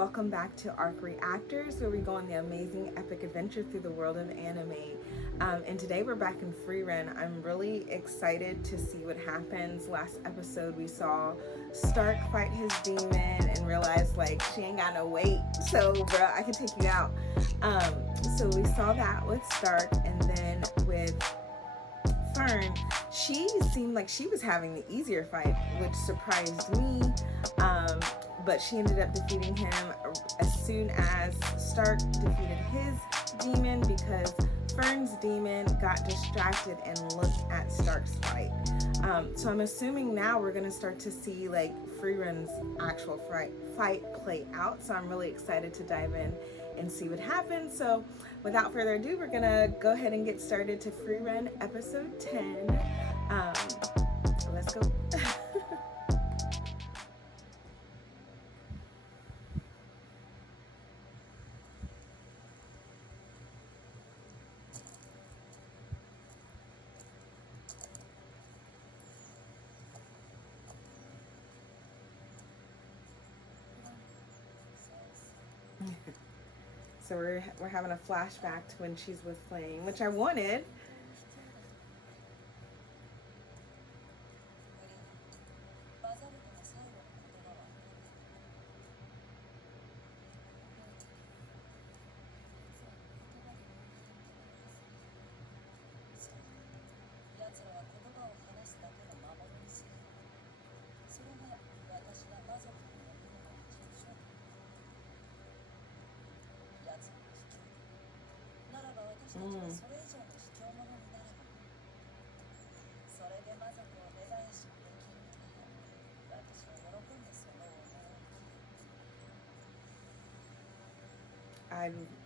Welcome back to A.R.C. Reactors, where we go on the amazing epic adventure through the world of anime. And today we're back in Frieren. I'm really excited to see what happens. Last episode we saw Stark fight his demon and realize like she ain't got no weight, so bro, I can take you out. So we saw that with Stark, and then with Fern, she seemed like she was having the easier fight, which surprised me. But she ended up defeating him as soon as Stark defeated his demon, because Fern's demon got distracted and looked at Stark's fight. So I'm assuming now we're going to start to see like Frieren's actual fight play out. So I'm really excited to dive in and see what happens. So without further ado, we're going to go ahead and get started to Frieren Episode 10. Let's go. So we're having a flashback to when she's with Flamme, which I wanted.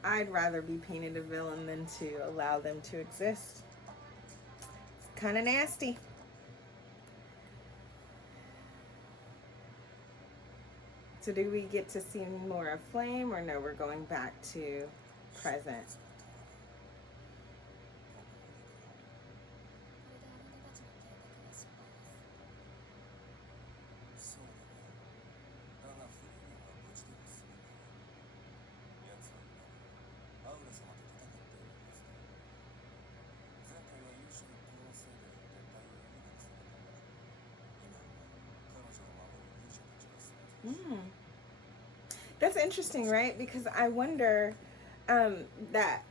I'd rather be painted a villain than to allow them to exist. It's kind of nasty. So do we get to see more of Flamme, or no, we're going back to present? That's interesting, right? Because I wonder that,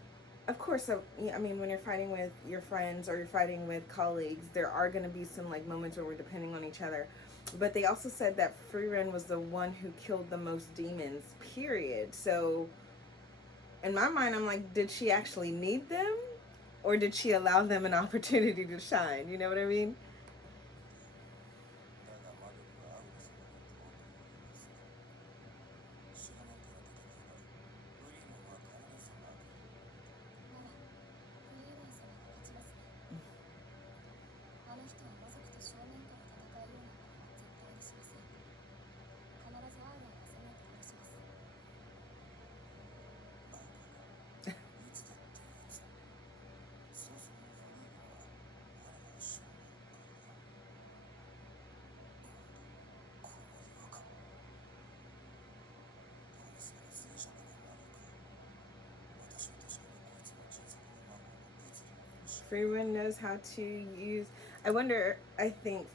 of course, I mean, when you're fighting with your friends or you're fighting with colleagues, there are going to be some like moments where we're depending on each other. But they also said that Frieren was the one who killed the most demons, period. So in my mind, I'm like, did she actually need them? Or did she allow them an opportunity to shine? You know what I mean? Frieren knows how to use, I think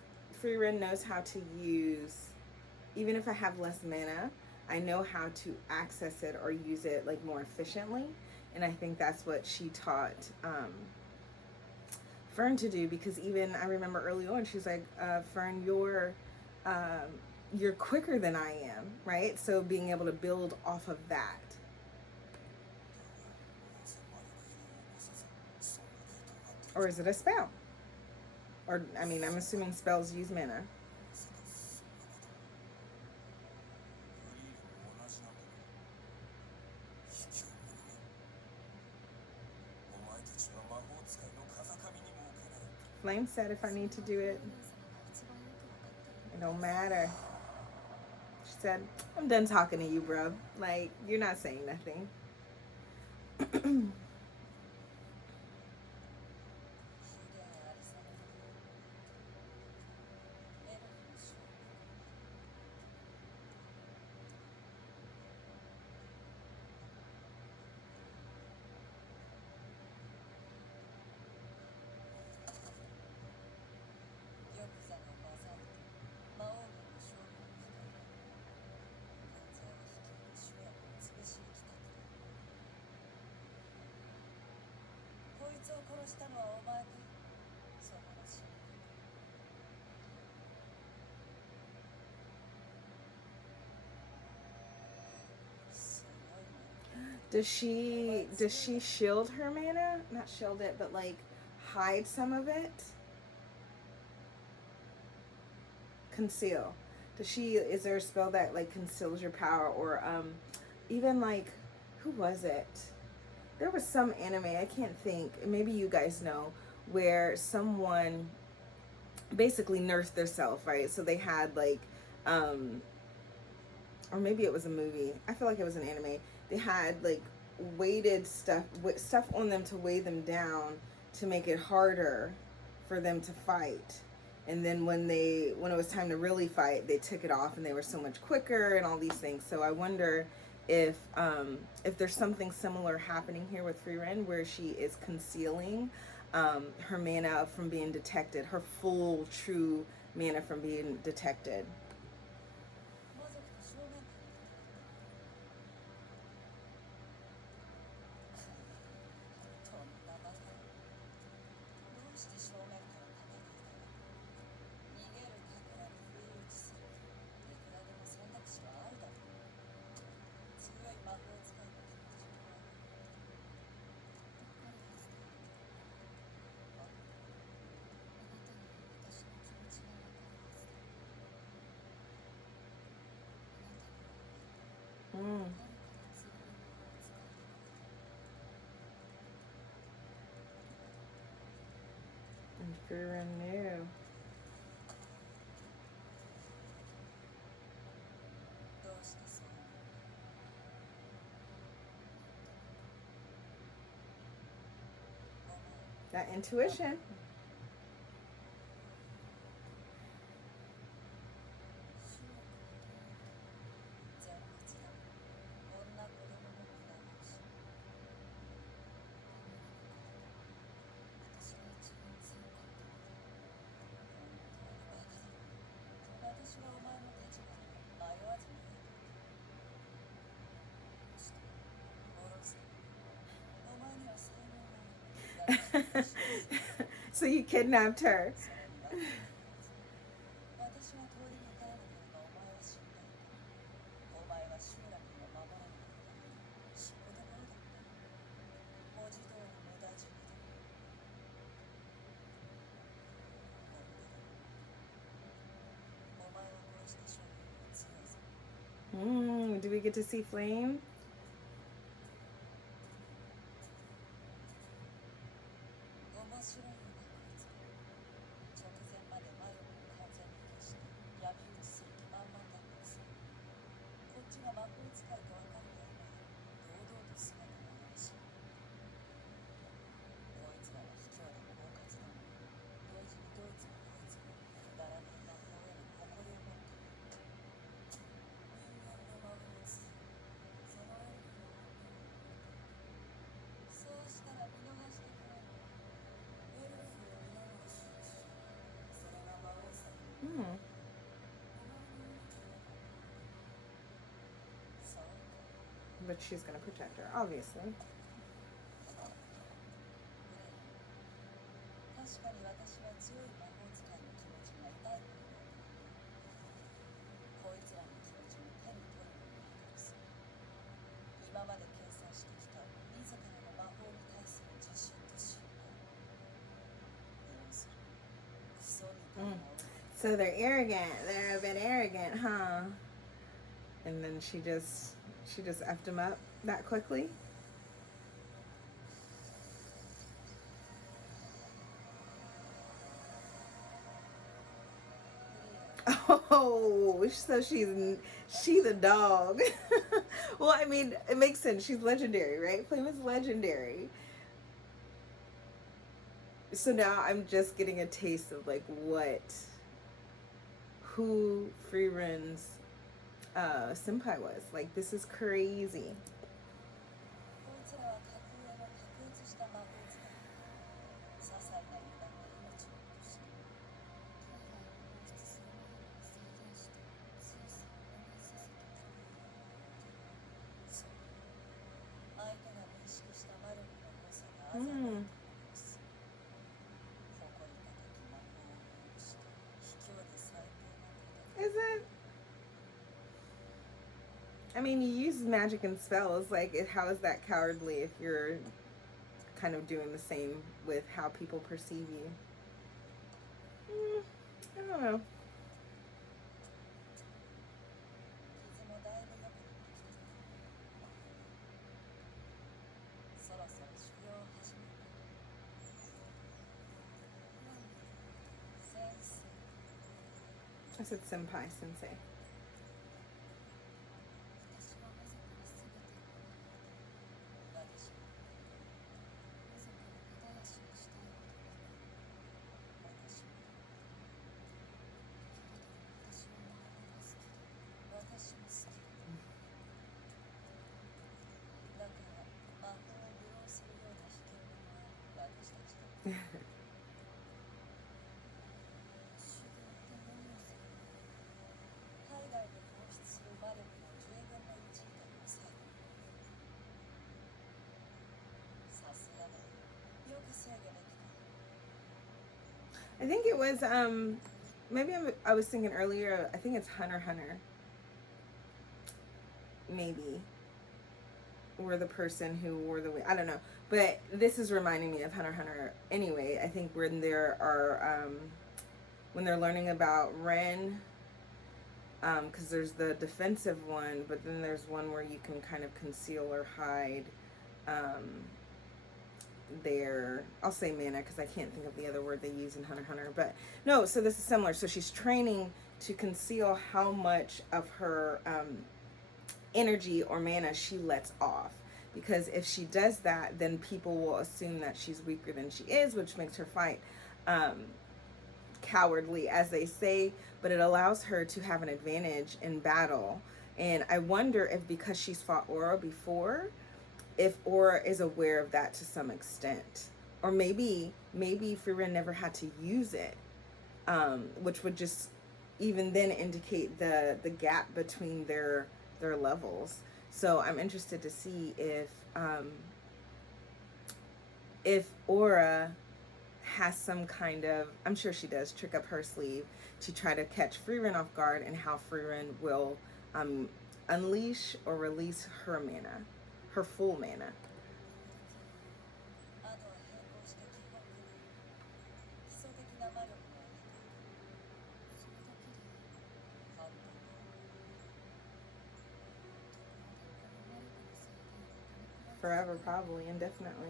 Frieren knows how to use, even if I have less mana, I know how to access it or use it like more efficiently. And I think that's what she taught Fern to do, because even I remember early on, she's like, Fern, you're quicker than I am, right? So being able to build off of that. Or is it a spell? Or, I mean, I'm assuming spells use mana. Flamme said if I need to do it, it don't matter. She said, I'm done talking to you, bro. Like, you're not saying nothing. Does she shield her mana? Not shield it, but like hide some of it? Conceal. Is there a spell that like conceals your power, or even like, who was it? There was some anime, I can't think, maybe you guys know, where someone basically nursed themselves, right? So they had like or maybe it was a movie. I feel like it was an anime. They had like weighted stuff on them to weigh them down to make it harder for them to fight. And then when it was time to really fight, they took it off and they were so much quicker and all these things. So I wonder if there's something similar happening here with Frieren, where she is concealing her mana from being detected, her full true mana from being detected. And Frieren knew. That intuition. So you kidnapped her. Do we get to see Flamme? But she's going to protect her, obviously. So they're arrogant. They're a bit arrogant, huh? And then she just effed him up that quickly. Oh, so she's a dog. Well, I mean, it makes sense. She's legendary, right? Flamme is legendary. So now I'm just getting a taste of like who Frieren's senpai was. Like, this is crazy. I mean, you use magic and spells. Like, how is that cowardly if you're kind of doing the same with how people perceive you? I don't know. I said senpai, sensei. I think it was, maybe I was thinking earlier, I think it's Hunter x Hunter. Maybe. Or the person who wore the wig. I don't know. But this is reminding me of Hunter x Hunter anyway. I think when there are, when they're learning about Ren, because there's the defensive one, but then there's one where you can kind of conceal or hide their, I'll say mana because I can't think of the other word they use in Hunter x Hunter, but no, so this is similar. So she's training to conceal how much of her energy or mana she lets off, because if she does that, then people will assume that she's weaker than she is, which makes her fight cowardly, as they say, but it allows her to have an advantage in battle. And I wonder if, because she's fought Aura before, if Aura is aware of that to some extent, or maybe Frieren never had to use it, which would just even then indicate the gap between their levels. So I'm interested to see if Aura has some kind of, I'm sure she does, trick up her sleeve to try to catch Frieren off guard, and how Frieren will unleash or release her mana. Her full mana. Forever, probably, indefinitely.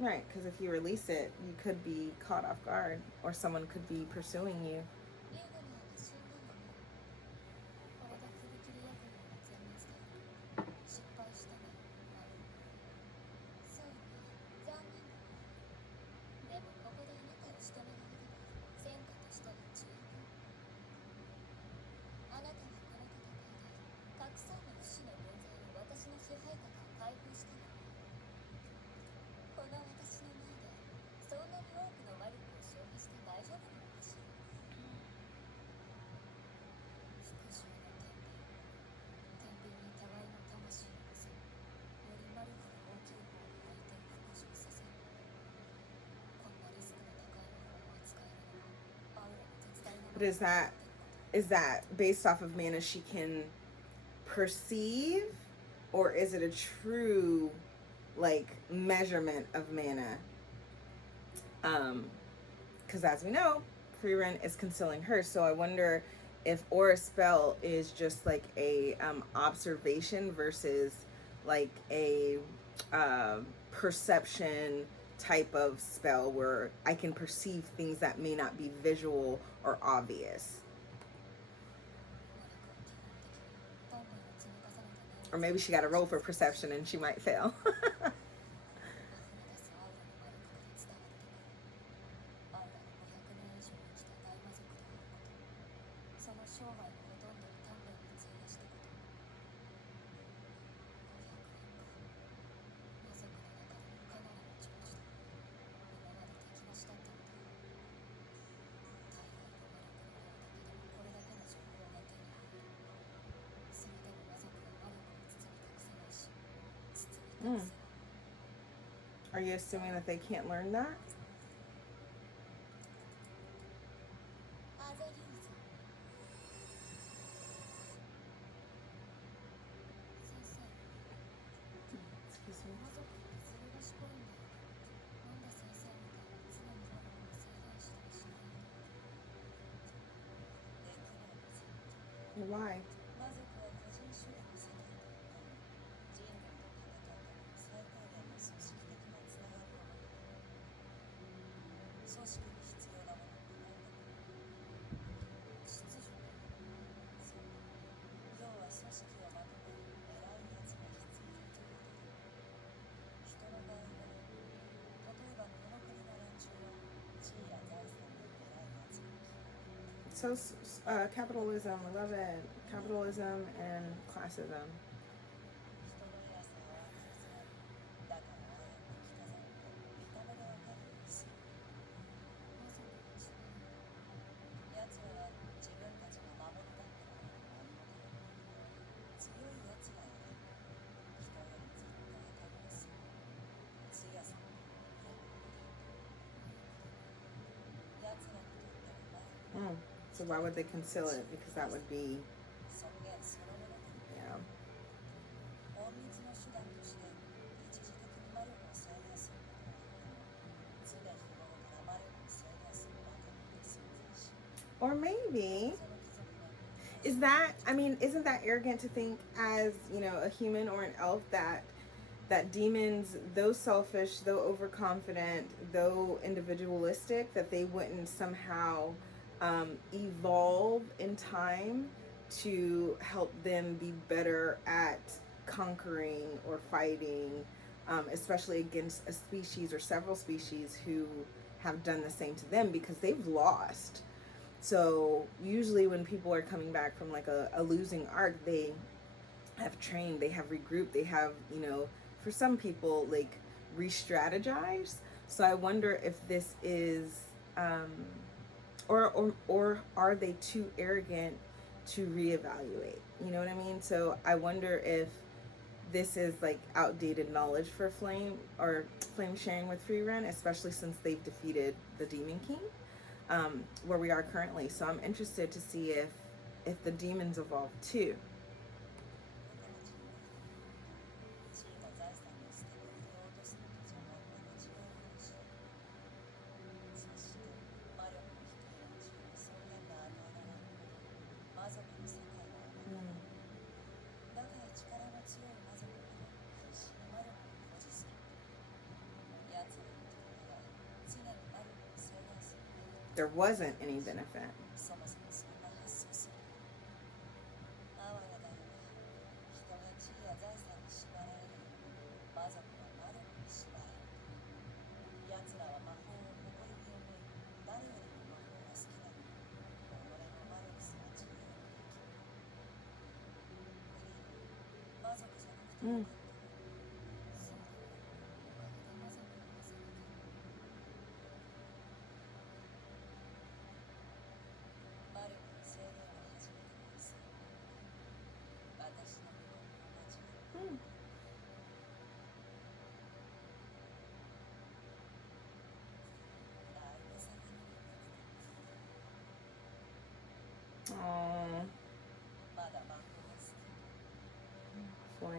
Right, because if you release it, you could be caught off guard, or someone could be pursuing you. But is that based off of mana she can perceive, or is it a true like measurement of mana? Because as we know, Frieren is concealing her, so I wonder if Aura's spell is just like a observation versus like a perception type of spell where I can perceive things that may not be visual or obvious. Or maybe she got to roll for perception and she might fail. Are you assuming that they can't learn that? Excuse me. Why? So, capitalism, I love it. Capitalism and classism. So why would they conceal it? Because that would be, yeah. Or maybe, isn't that arrogant to think as, a human or an elf that demons, though selfish, though overconfident, though individualistic, that they wouldn't somehow evolve in time to help them be better at conquering or fighting, especially against a species or several species who have done the same to them, because they've lost. So usually when people are coming back from like a losing arc, they have trained, they have regrouped, they have, for some people, like, re-strategize. So I wonder if this is or are they too arrogant to reevaluate? You know what I mean? So I wonder if this is like outdated knowledge for Flamme, or Flamme sharing with Frieren, especially since they've defeated the Demon King, where we are currently. So I'm interested to see if the demons evolve too. There wasn't any benefit. Oh, Flamme.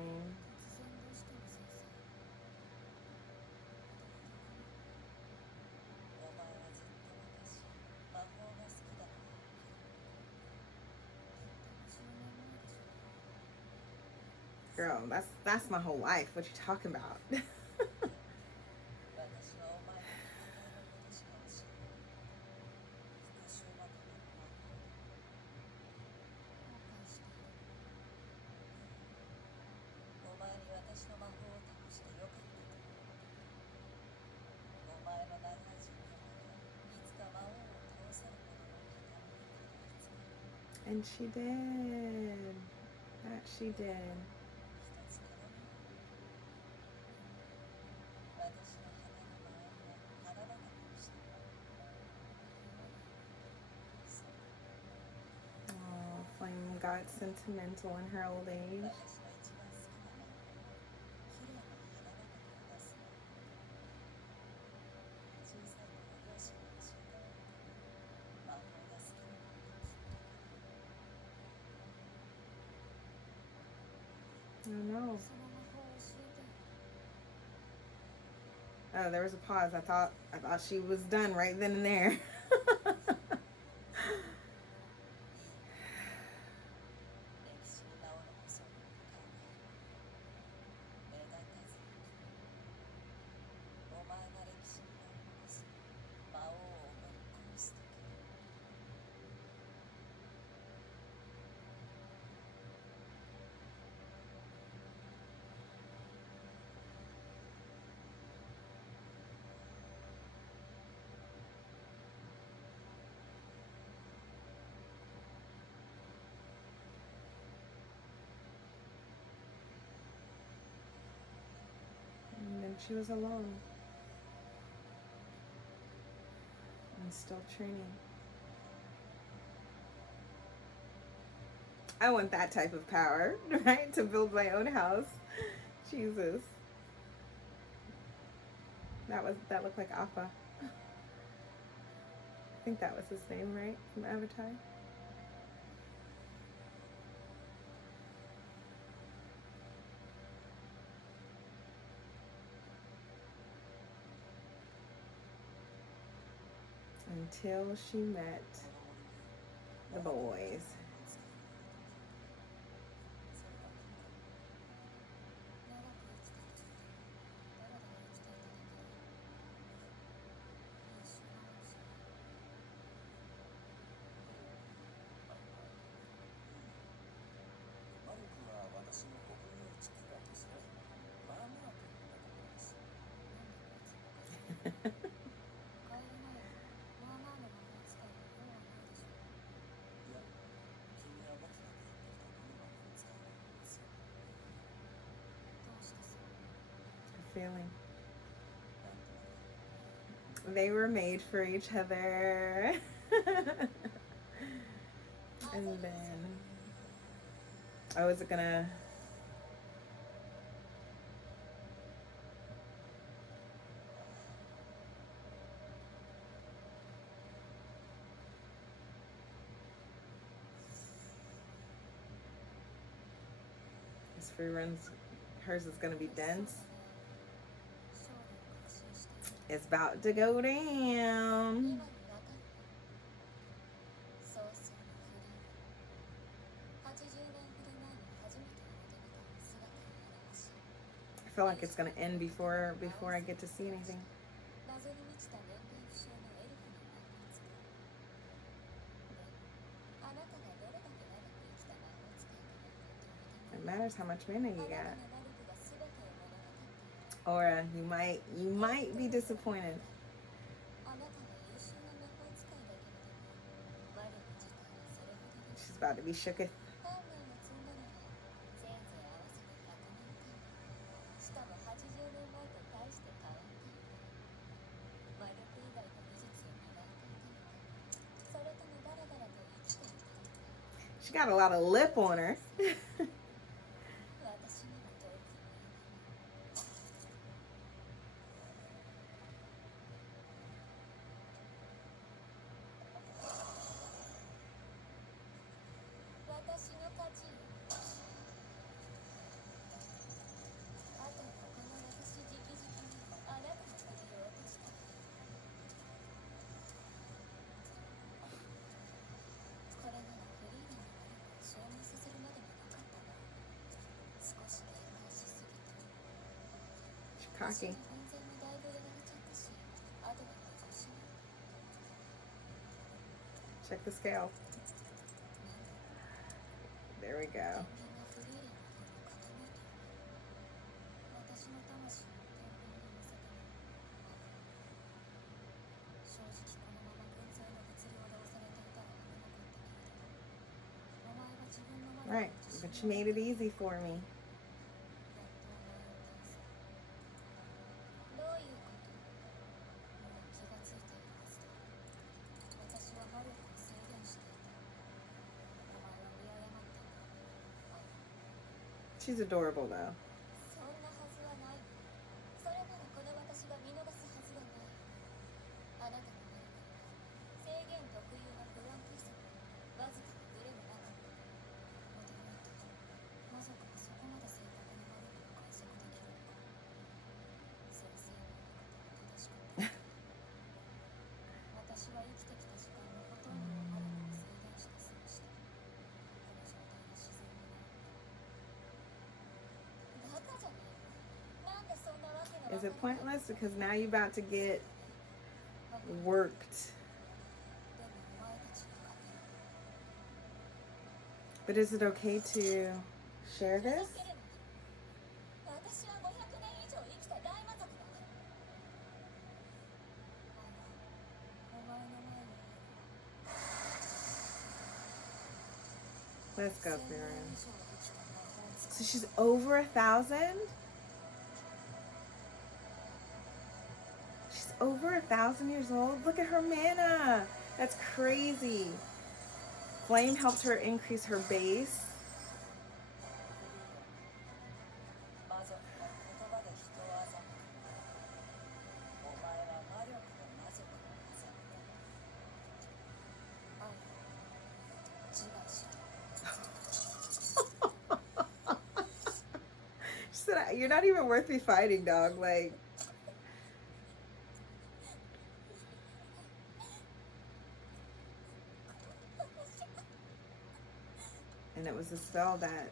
Girl, that's my whole life. What you talking about? And she did. That she did. Oh, Flamme got sentimental in her old age. Oh no. Oh, there was a pause. I thought she was done right then and there. And then she was alone and still training. I want that type of power, right? To build my own house. Jesus. That looked like Appa. I think that was his name, right? From Avatar. Until she met the boys. Feeling. They were made for each other. And then, oh, is it gonna? This Frieren's, hers is gonna be dense. It's about to go down. I feel like it's gonna end before I get to see anything. It matters how much mana you got. Or you might be disappointed. She's about to be shooketh. She got a lot of lip on her. Cocky. Check the scale. There we go. Right, but you made it easy for me. She's adorable though. Is it pointless? Because now you're about to get worked. But is it okay to share this? Let's go, Frieren. So she's over 1,000? She's over 1,000 years old? Look at her mana! That's crazy. Flame helped her increase her base. She said, "You're not even worth me fighting, dog." Like, and it was a spell that,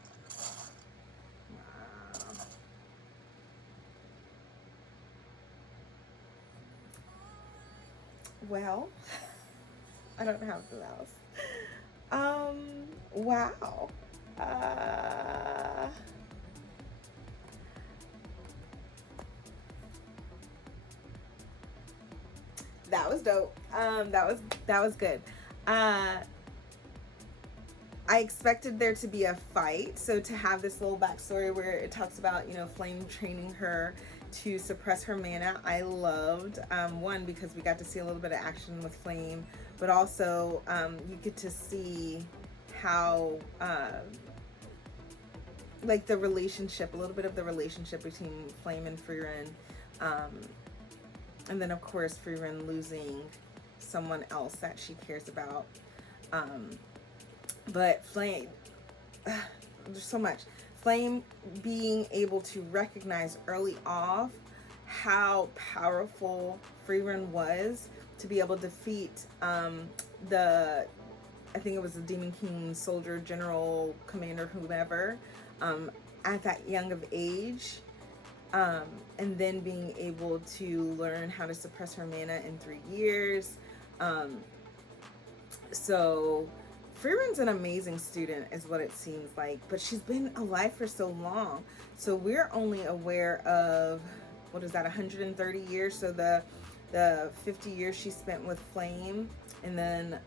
wow. Well, I don't have the mouse. Wow. That was dope. That was good. I expected there to be a fight, so to have this little backstory where it talks about, you know, Flame training her to suppress her mana, I loved. One, because we got to see a little bit of action with Flame, but also you get to see how like the relationship, a little bit of the relationship between Flame and Frieren, and then of course Frieren losing someone else that she cares about. But Flame, there's so much. Flame being able to recognize early off how powerful Frieren was to be able to defeat I think it was the Demon King soldier, general, commander, whomever, at that young of age. And then being able to learn how to suppress her mana in 3 years. So Frieren's an amazing student is what it seems like, but she's been alive for so long. So we're only aware of, what is that, 130 years? So the 50 years she spent with Flame, and then,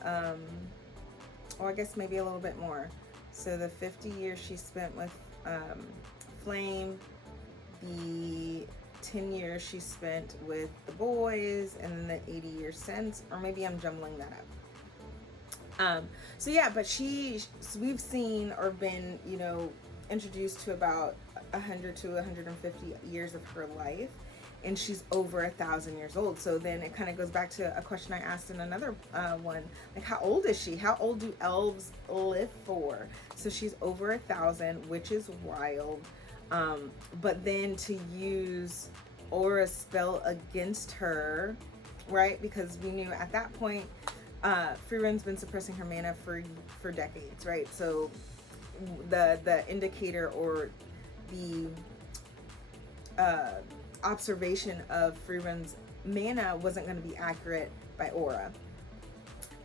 or I guess maybe a little bit more. So the 50 years she spent with Flame, the 10 years she spent with the boys, and then the 80 years since, or maybe I'm jumbling that up. So yeah, but we've seen or been, you know, introduced to about 100 to 150 years of her life, and she's over 1,000 years old. So then it kind of goes back to a question I asked in another one, like, how old is she? How old do elves live for? So she's over 1,000, which is wild. But then to use Aura's spell against her, right? Because we knew at that point, Frieren's been suppressing her mana for decades, right? So the indicator or the observation of Frieren's mana wasn't going to be accurate by Aura.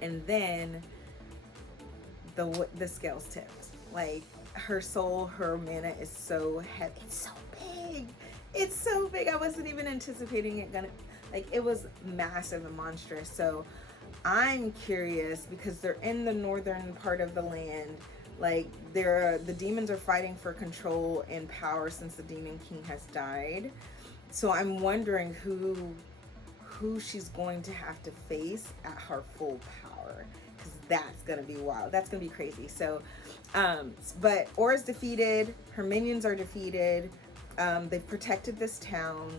And then the scales tipped. Like, her soul, her mana is so heavy. It's so big. It's so big. I wasn't even anticipating it gonna, like, it was massive and monstrous. So I'm curious, because they're in the northern part of the land. Like, the demons are fighting for control and power since the Demon King has died. So I'm wondering who she's going to have to face at her full power, because that's gonna be wild. That's gonna be crazy. So but Aura's defeated, her minions are defeated, they've protected this town.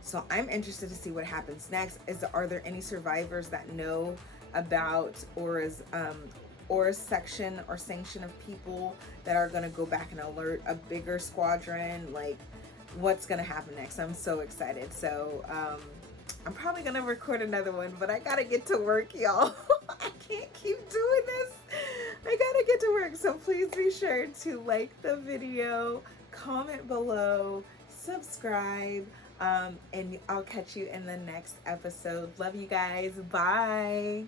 So I'm interested to see what happens next. Are there any survivors that know about Aura's section or sanction of people that are going to go back and alert a bigger squadron? Like, what's going to happen next? I'm so excited. So I'm probably going to record another one, but I got to get to work, y'all. I can't keep doing this. I got to get to work. So please be sure to like the video, comment below, subscribe, and I'll catch you in the next episode. Love you guys. Bye.